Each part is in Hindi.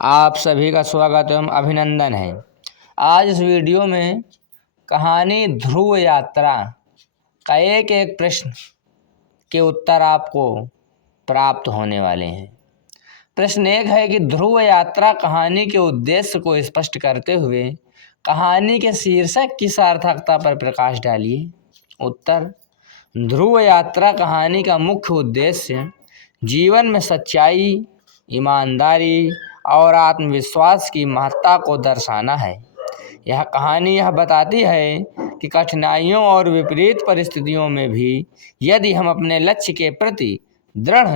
आप सभी का स्वागत एवं अभिनंदन है। आज इस वीडियो में कहानी ध्रुव यात्रा का एक एक प्रश्न के उत्तर आपको प्राप्त होने वाले हैं। प्रश्न एक है कि ध्रुव यात्रा कहानी के उद्देश्य को स्पष्ट करते हुए कहानी के शीर्षक की सार्थकता पर प्रकाश डालिए। उत्तर: ध्रुव यात्रा कहानी का मुख्य उद्देश्य जीवन में सच्चाई, ईमानदारी और आत्मविश्वास की महत्ता को दर्शाना है। यह कहानी यह बताती है कि कठिनाइयों और विपरीत परिस्थितियों में भी यदि हम अपने लक्ष्य के प्रति दृढ़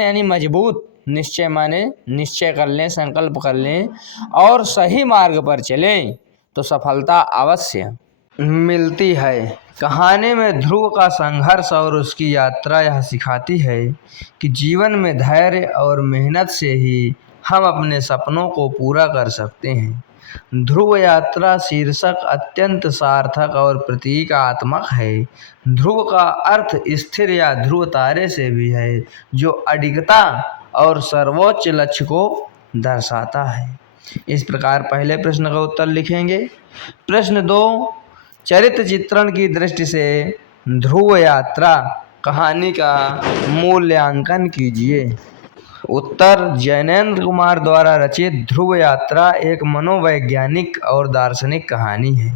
यानी मजबूत निश्चय माने निश्चय कर लें, संकल्प कर लें और सही मार्ग पर चलें तो सफलता अवश्य मिलती है। कहानी में ध्रुव का संघर्ष और उसकी यात्रा यह सिखाती है कि जीवन में धैर्य और मेहनत से ही हम अपने सपनों को पूरा कर सकते हैं। ध्रुव यात्रा शीर्षक अत्यंत सार्थक और प्रतीकात्मक है। ध्रुव का अर्थ स्थिर या ध्रुव तारे से भी है, जो अडिगता और सर्वोच्च लक्ष्य को दर्शाता है। इस प्रकार पहले प्रश्न का उत्तर लिखेंगे। प्रश्न 2, चरित्र चित्रण की दृष्टि से ध्रुव यात्रा कहानी का मूल्यांकन कीजिए। उत्तर: जैनेंद्र कुमार द्वारा रचित ध्रुव यात्रा एक मनोवैज्ञानिक और दार्शनिक कहानी है,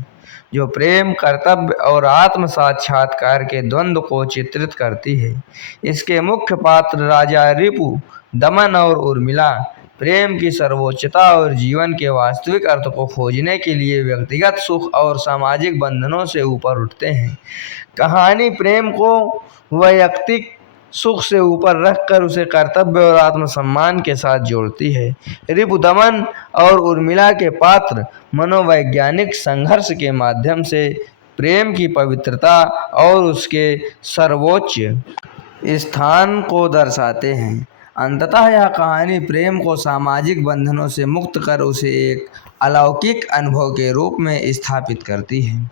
जो प्रेम, कर्तव्य और आत्म साक्षात्कार के द्वंद्व को चित्रित करती है। इसके मुख्य पात्र राजा रिपु, दमन और उर्मिला प्रेम की सर्वोच्चता और जीवन के वास्तविक अर्थ को खोजने के लिए व्यक्तिगत सुख और सामाजिक बंधनों से ऊपर उठते हैं। कहानी प्रेम को वैयक्तिक सुख से ऊपर रखकर उसे कर्तव्य और आत्मसम्मान के साथ जोड़ती है। रिपु, दमन और उर्मिला के पात्र मनोवैज्ञानिक संघर्ष के माध्यम से प्रेम की पवित्रता और उसके सर्वोच्च स्थान को दर्शाते हैं। अंततः यह कहानी प्रेम को सामाजिक बंधनों से मुक्त कर उसे एक अलौकिक अनुभव के रूप में स्थापित करती है।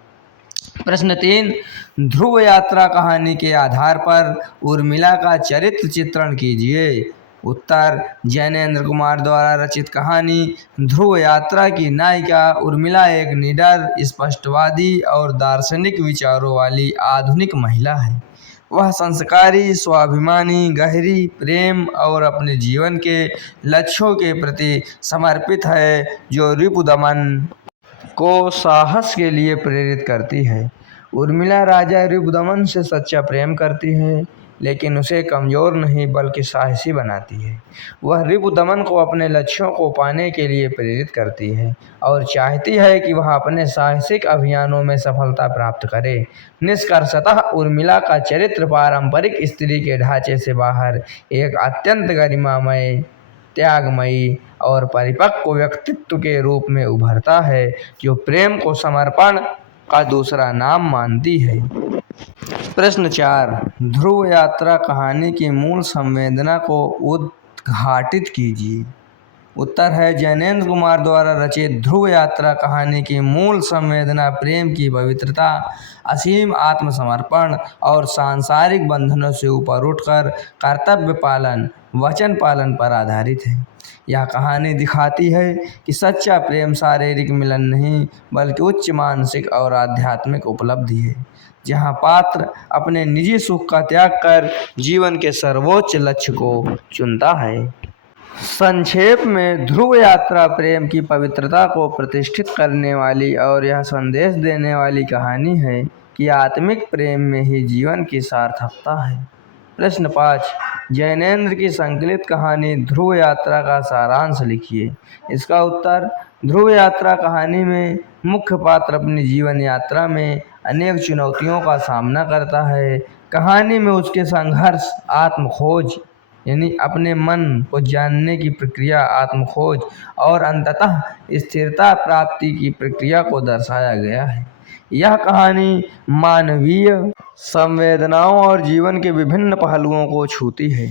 प्रश्न 3, ध्रुव यात्रा कहानी के आधार पर उर्मिला का चरित्र चित्रण कीजिए। उत्तर: जैनेंद्र कुमार द्वारा रचित कहानी ध्रुव यात्रा की नायिका उर्मिला एक निडर, स्पष्टवादी और दार्शनिक विचारों वाली आधुनिक महिला है। वह संस्कारी, स्वाभिमानी, गहरी प्रेम और अपने जीवन के लक्ष्यों के प्रति समर्पित है, जो रिपु, दमन को साहस के लिए प्रेरित करती है। उर्मिला राजा रिपुदमन से सच्चा प्रेम करती है, लेकिन उसे कमज़ोर नहीं बल्कि साहसी बनाती है। वह रिपुदमन को अपने लक्ष्यों को पाने के लिए प्रेरित करती है और चाहती है कि वह अपने साहसिक अभियानों में सफलता प्राप्त करे। निष्कर्षतः उर्मिला का चरित्र पारंपरिक स्त्री के ढांचे से बाहर एक अत्यंत गरिमामय, त्यागमयी और परिपक्व व्यक्तित्व के रूप में उभरता है, जो प्रेम को समर्पण का दूसरा नाम मानती है। प्रश्न 4, ध्रुव यात्रा कहानी की मूल संवेदना को उद्घाटित कीजिए। उत्तर है: जैनेंद्र कुमार द्वारा रचित ध्रुव यात्रा कहानी की मूल संवेदना प्रेम की पवित्रता, असीम आत्मसमर्पण और सांसारिक बंधनों से ऊपर उठकर कर्तव्य पालन, वचन पालन पर आधारित है। यह कहानी दिखाती है कि सच्चा प्रेम शारीरिक मिलन नहीं बल्कि उच्च मानसिक और आध्यात्मिक उपलब्धि है, जहाँ पात्र अपने निजी सुख का त्याग कर जीवन के सर्वोच्च लक्ष्य को चुनता है। संक्षेप में, ध्रुव यात्रा प्रेम की पवित्रता को प्रतिष्ठित करने वाली और यह संदेश देने वाली कहानी है कि आत्मिक प्रेम में ही जीवन की सार्थकता है। प्रश्न 5, जैनेंद्र की संकलित कहानी ध्रुव यात्रा का सारांश लिखिए। इसका उत्तर: ध्रुव यात्रा कहानी में मुख्य पात्र अपनी जीवन यात्रा में अनेक चुनौतियों का सामना करता है। कहानी में उसके संघर्ष, आत्मखोज यानी अपने मन को जानने की प्रक्रिया, आत्मखोज और अंततः स्थिरता प्राप्ति की प्रक्रिया को दर्शाया गया है। यह कहानी मानवीय संवेदनाओं और जीवन के विभिन्न पहलुओं को छूती है।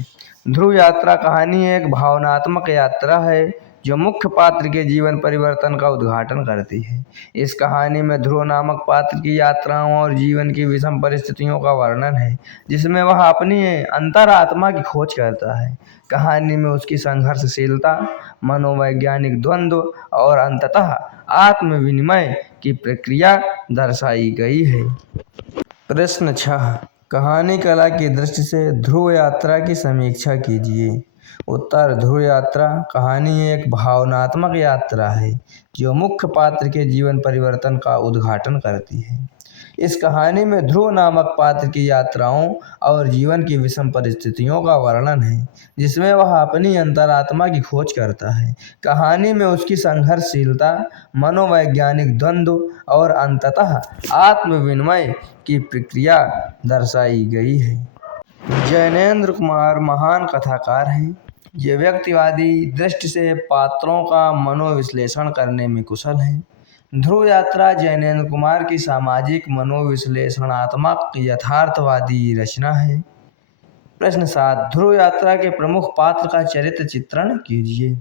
ध्रुव यात्रा कहानी एक भावनात्मक यात्रा है, जो मुख्य पात्र के जीवन परिवर्तन का उद्घाटन करती है। इस कहानी में ध्रुव नामक पात्र की यात्राओं और जीवन की विषम परिस्थितियों का वर्णन है, जिसमें वह अपनी अंतरात्मा की खोज करता है। कहानी में उसकी संघर्षशीलता, मनोवैज्ञानिक द्वंद्व और अंततः आत्म विनिमय की प्रक्रिया दर्शाई गई है। प्रश्न 6, कहानी कला की दृष्टि से ध्रुव यात्रा की समीक्षा कीजिए। उत्तर, ध्रुव यात्रा कहानी एक भावनात्मक यात्रा है जो मुख्य पात्र के जीवन परिवर्तन का उद्घाटन करती है। इस कहानी में ध्रुव नामक पात्र की यात्राओं और जीवन की विषम परिस्थितियों का वर्णन है, जिसमें वह अपनी अंतरात्मा की खोज करता है। कहानी में उसकी संघर्षशीलता, मनोवैज्ञानिक द्वंद्व और अंततः आत्म विनिमय की प्रक्रिया दर्शाई गई है। जैनेंद्र कुमार महान कथाकार हैं। ये व्यक्तिवादी दृष्टि से पात्रों का मनोविश्लेषण करने में कुशल हैं। ध्रुव यात्रा जैनेंद्र कुमार की सामाजिक मनोविश्लेषणात्मक यथार्थवादी रचना है। प्रश्न 7, ध्रुव यात्रा के प्रमुख पात्र का चरित्र चित्रण कीजिए।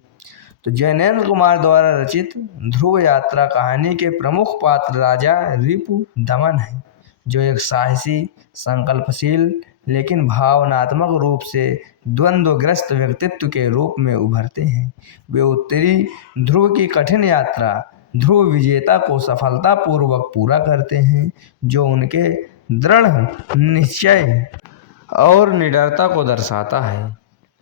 तो जैनेंद्र कुमार द्वारा रचित ध्रुव यात्रा कहानी के प्रमुख पात्र राजा रिपु दमन है, जो एक साहसी, संकल्पशील लेकिन भावनात्मक रूप से द्वंद्वग्रस्त व्यक्तित्व के रूप में उभरते हैं। वे उत्तरी ध्रुव की कठिन यात्रा ध्रुव विजेता को सफलतापूर्वक पूरा करते हैं, जो उनके दृढ़ निश्चय और निडरता को दर्शाता है।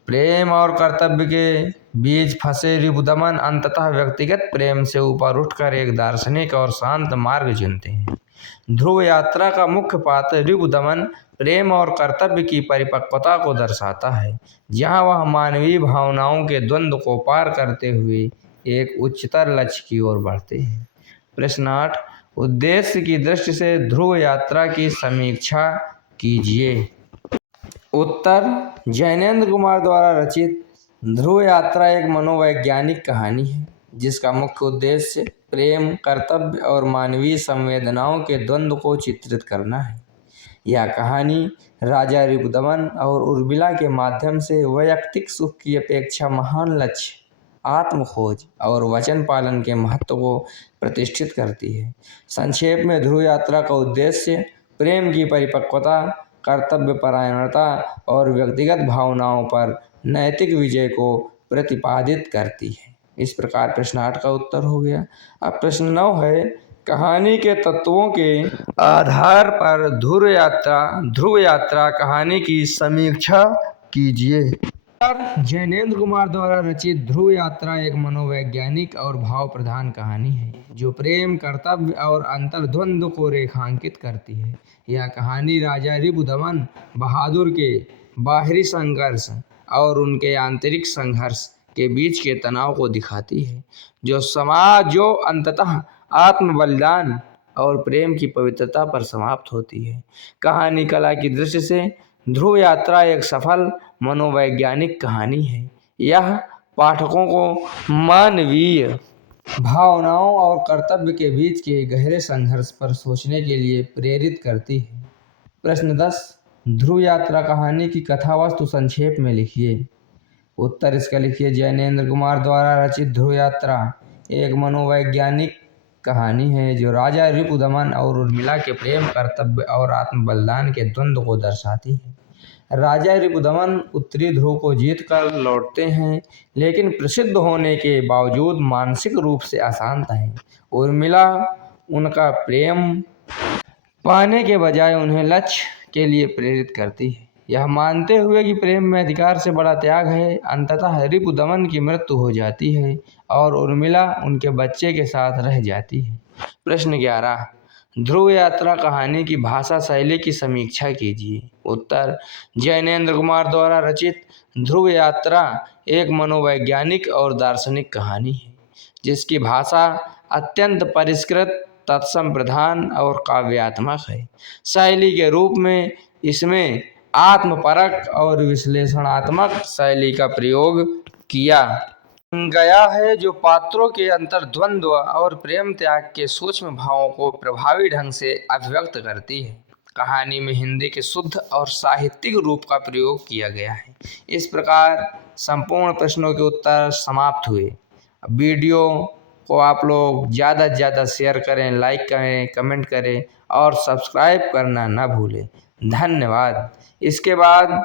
प्रेम और कर्तव्य के बीच फंसे रिपुदमन अंततः व्यक्तिगत प्रेम से ऊपर उठकर एक दार्शनिक और शांत मार्ग चुनते हैं। ध्रुव यात्रा का मुख्य पात्र रिपुदमन प्रेम और कर्तव्य की परिपक्वता को दर्शाता है, जहां वह मानवीय भावनाओं के द्वंद्व को पार करते हुए एक उच्चतर लक्ष्य की ओर बढ़ते हैं। प्रश्न 8, उद्देश्य की दृष्टि से ध्रुव यात्रा की समीक्षा कीजिए। उत्तर, जैनेंद्र कुमार द्वारा रचित ध्रुव यात्रा एक मनोवैज्ञानिक कहानी है, जिसका मुख्य उद्देश्य प्रेम, कर्तव्य और मानवीय संवेदनाओं के द्वंद्व को चित्रित करना है। यह कहानी राजा रिपुदमन और उर्मिला के माध्यम से वैयक्तिक सुख की अपेक्षा महान लक्ष्य, आत्म खोज और वचन पालन के महत्व को प्रतिष्ठित करती है। संक्षेप में ध्रुव यात्रा का उद्देश्य प्रेम की परिपक्वता, कर्तव्य परायणता और व्यक्तिगत भावनाओं पर नैतिक विजय को प्रतिपादित करती है। इस प्रकार प्रश्न 8 का उत्तर हो गया। अब प्रश्न 9 है, कहानी के तत्वों के आधार पर ध्रुव यात्रा कहानी की समीक्षा कीजिए। जैनेंद्र कुमार द्वारा रचित ध्रुव यात्रा एक मनोवैज्ञानिक और भाव प्रधान कहानी है, जो प्रेम, कर्तव्य और अंतर्द्वंद्व को रेखांकित करती है। यह कहानी राजा रिपुदमन बहादुर के बाहरी संघर्ष और उनके आंतरिक संघर्ष के बीच के तनाव को दिखाती है, जो अंततः आत्म बलिदान और प्रेम की पवित्रता पर समाप्त होती है। कहानी कला की दृष्टि से ध्रुव यात्रा एक सफल मनोवैज्ञानिक कहानी है। यह पाठकों को मानवीय भावनाओं और कर्तव्य के बीच के गहरे संघर्ष पर सोचने के लिए प्रेरित करती है। प्रश्न 10, ध्रुव यात्रा कहानी की कथा वस्तु संक्षेप में लिखिए। उत्तर इसका लिखिए, जैनेंद्र कुमार द्वारा रचित ध्रुव यात्रा एक मनोवैज्ञानिक कहानी है, जो राजा रिपुदमन और उर्मिला के प्रेम, कर्तव्य और आत्म बलिदान के द्वंद्व को दर्शाती है। राजा रिपुदमन उत्तरी ध्रुव को जीत कर लौटते हैं, लेकिन प्रसिद्ध होने के बावजूद मानसिक रूप से अशांत हैं। उर्मिला उनका प्रेम पाने के बजाय उन्हें लक्ष्य के लिए प्रेरित करती है। यह मानते हुए कि प्रेम में अधिकार से बड़ा त्याग है, अंततः रिपुदमन की मृत्यु हो जाती है और उर्मिला उनके बच्चे के साथ रह जाती है। प्रश्न 11, ध्रुव यात्रा कहानी की भाषा शैली की समीक्षा कीजिए। उत्तर, जैनेंद्र कुमार द्वारा रचित ध्रुव यात्रा एक मनोवैज्ञानिक और दार्शनिक कहानी है, जिसकी भाषा अत्यंत परिष्कृत, तत्सम प्रधान और काव्यात्मक है। शैली के रूप में इसमें आत्मपरक और विश्लेषणात्मक शैली का प्रयोग किया गया है, जो पात्रों के अंतर्द्वंद्व और प्रेम त्याग के सूक्ष्म भावों को प्रभावी ढंग से अभिव्यक्त करती है। कहानी में हिंदी के शुद्ध और साहित्यिक रूप का प्रयोग किया गया है। इस प्रकार संपूर्ण प्रश्नों के उत्तर समाप्त हुए। वीडियो को आप लोग ज़्यादा से ज़्यादा शेयर करें, लाइक करें, कमेंट करें और सब्सक्राइब करना ना भूलें। धन्यवाद। इसके बाद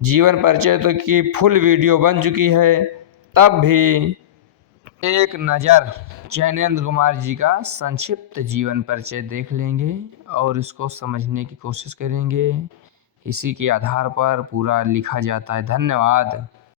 जीवन परिचय तो की फुल वीडियो बन चुकी है, तब भी एक नज़र जैनेंद्र कुमार जी का संक्षिप्त जीवन परिचय देख लेंगे और इसको समझने की कोशिश करेंगे। इसी के आधार पर पूरा लिखा जाता है। धन्यवाद।